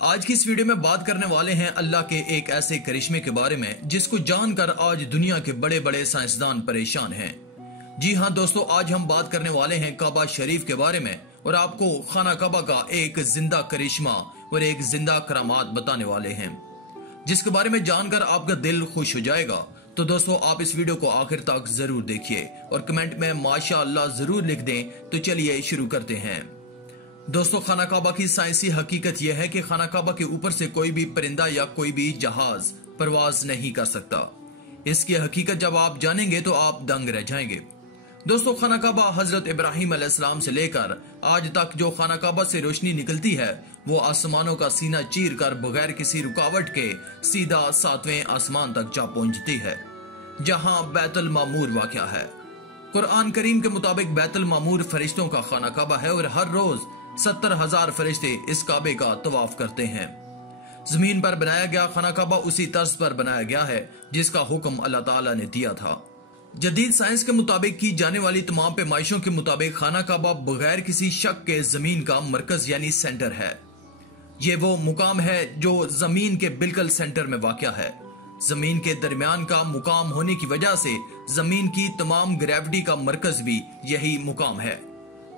आज की इस वीडियो में बात करने वाले हैं अल्लाह के एक ऐसे करिश्मे के बारे में जिसको जानकर आज दुनिया के बड़े बड़े साइंसदान परेशान हैं। जी हाँ दोस्तों, आज हम बात करने वाले हैं काबा शरीफ के बारे में और आपको खाना काबा का एक जिंदा करिश्मा और एक जिंदा करामात बताने वाले हैं जिसके बारे में जानकर आपका दिल खुश हो जाएगा। तो दोस्तों आप इस वीडियो को आखिर तक जरूर देखिए और कमेंट में माशाअल्लाह जरूर लिख दें। तो चलिए शुरू करते हैं। दोस्तों खाना काबा की साइंसी हकीकत यह है कि खाना काबा के ऊपर से कोई भी परिंदा या कोई भी जहाज परवाज नहीं कर सकता। इसकी हकीकत जब आप जानेंगे तो आप दंग रह जाएंगे। दोस्तों खाना काबा हजरत इब्राहिम अलैहिस्सलाम से लेकर आज तक जो खाना काबा से रोशनी निकलती है वो आसमानों का सीना चीर कर बगैर किसी रुकावट के सीधा 7वें आसमान तक जा पहुंचती है जहां बैतुल मामूर वाक़या है। कुरान करीम के मुताबिक बैतुल मामूर फरिश्तों का खाना काबा है और हर रोज 70,000 फरिश्ते इस काबे का तवाफ करते हैं। जमीन पर बनाया गया खाना काबा उसी तर्ज पर बनाया गया है जिसका हुक्म अल्लाह ताला ने दिया था। जदीद साइंस के मुताबिक की जाने वाली तमाम पैमाइशों के मुताबिक खाना काबा बगैर किसी शक के जमीन का मरकज यानी सेंटर है। ये वो मुकाम है जो जमीन के बिल्कुल सेंटर में वाक़या है। जमीन के दरमियान का मुकाम होने की वजह से जमीन की तमाम ग्रेविटी का मरकज भी यही मुकाम है।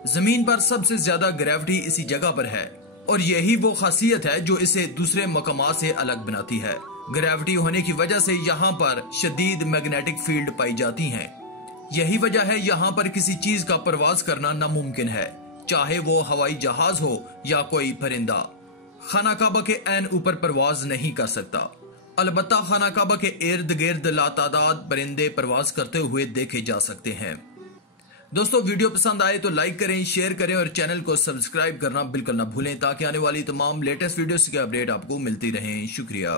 जमीन पर सबसे ज्यादा ग्रेविटी इसी जगह पर है और यही वो खासियत है जो इसे दूसरे मकामात से अलग बनाती है। ग्रेविटी होने की वजह से यहाँ पर शदीद मैग्नेटिक फील्ड पाई जाती हैं। यही वजह है यहाँ पर किसी चीज का परवाज करना नामुमकिन है, चाहे वो हवाई जहाज हो या कोई परिंदा। खाना काबा के ऐन ऊपर परवाज नहीं कर सकता। अलबत्ता खाना काबा के इर्द गिर्द लातादाद परिंदे परवाज करते हुए देखे जा सकते हैं। दोस्तों वीडियो पसंद आए तो लाइक करें, शेयर करें और चैनल को सब्सक्राइब करना बिल्कुल ना भूलें ताकि आने वाली तमाम लेटेस्ट वीडियोस के अपडेट आपको मिलती रहें। शुक्रिया।